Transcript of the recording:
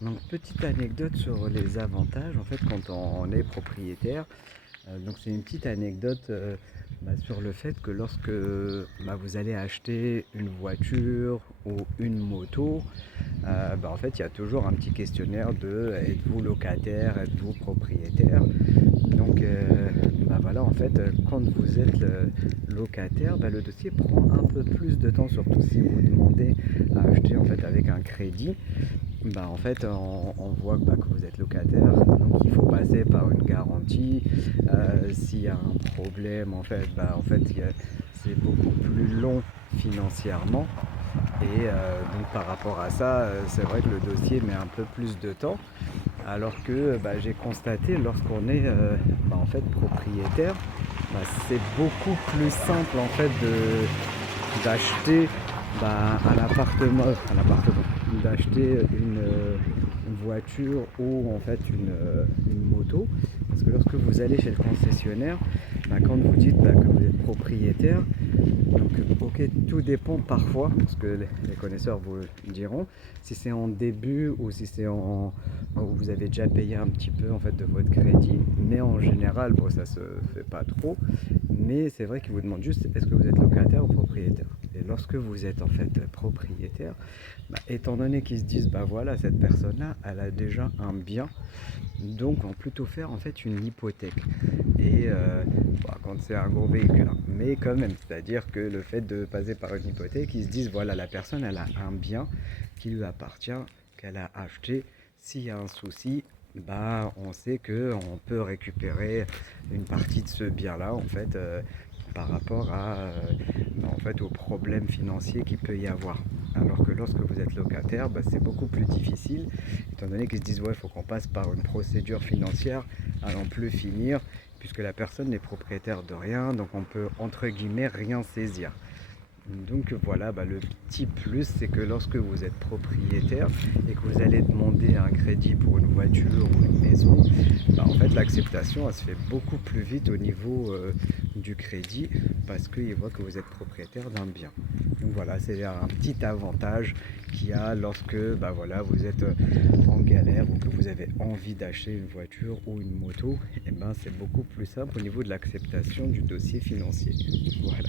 Donc petite anecdote sur les avantages en fait quand on est propriétaire. Donc c'est une petite anecdote sur le fait que lorsque vous allez acheter une voiture ou une moto, en fait il y a toujours un petit questionnaire de êtes-vous locataire, êtes-vous propriétaire. Donc voilà, en fait quand vous êtes locataire, le dossier prend un peu plus de temps, surtout si vous demandez à acheter en fait avec un crédit. En fait, on voit que vous êtes locataire, donc il faut passer par une garantie. S'il y a un problème, c'est beaucoup plus long financièrement. Et donc par rapport à ça, c'est vrai que le dossier met un peu plus de temps. Alors que j'ai constaté lorsqu'on est en fait propriétaire, c'est beaucoup plus simple en fait d'acheter un appartement, d'acheter une voiture ou en fait une moto. Parce que lorsque vous allez chez le concessionnaire, quand vous dites que vous êtes propriétaire, donc ok, tout dépend parfois, parce que les connaisseurs vous le diront, si c'est en début ou si c'est où vous avez déjà payé un petit peu en fait de votre crédit, mais en général, bon, ça se fait pas trop. Mais c'est vrai qu'ils vous demandent juste est-ce que vous êtes locataire ou propriétaire. Et lorsque vous êtes en fait propriétaire, étant donné qu'ils se disent voilà, cette personne-là, elle a déjà un bien, donc on va plutôt faire en fait une hypothèque. Et quand c'est un gros véhicule, hein. Mais quand même, c'est-à-dire que le fait de passer par une hypothèque, ils se disent voilà, la personne elle a un bien qui lui appartient, qu'elle a acheté. S'il y a un souci, on sait que on peut récupérer une partie de ce bien-là en fait par rapport en fait aux problèmes financiers qu'il peut y avoir. Alors que lorsque vous êtes locataire, c'est beaucoup plus difficile, étant donné qu'ils se disent ouais, il faut qu'on passe par une procédure financière à n'en plus finir, puisque la personne n'est propriétaire de rien, donc on peut entre guillemets rien saisir. Donc voilà, le petit plus, c'est que lorsque vous êtes propriétaire et que vous allez demander un crédit pour une voiture ou une maison, en fait l'acceptation elle se fait beaucoup plus vite au niveau du crédit parce qu'ils voient que vous êtes propriétaire d'un bien. Donc voilà, c'est un petit avantage qu'il y a lorsque vous êtes en galère ou que vous avez envie d'acheter une voiture ou une moto, et c'est beaucoup plus simple au niveau de l'acceptation du dossier financier. Voilà.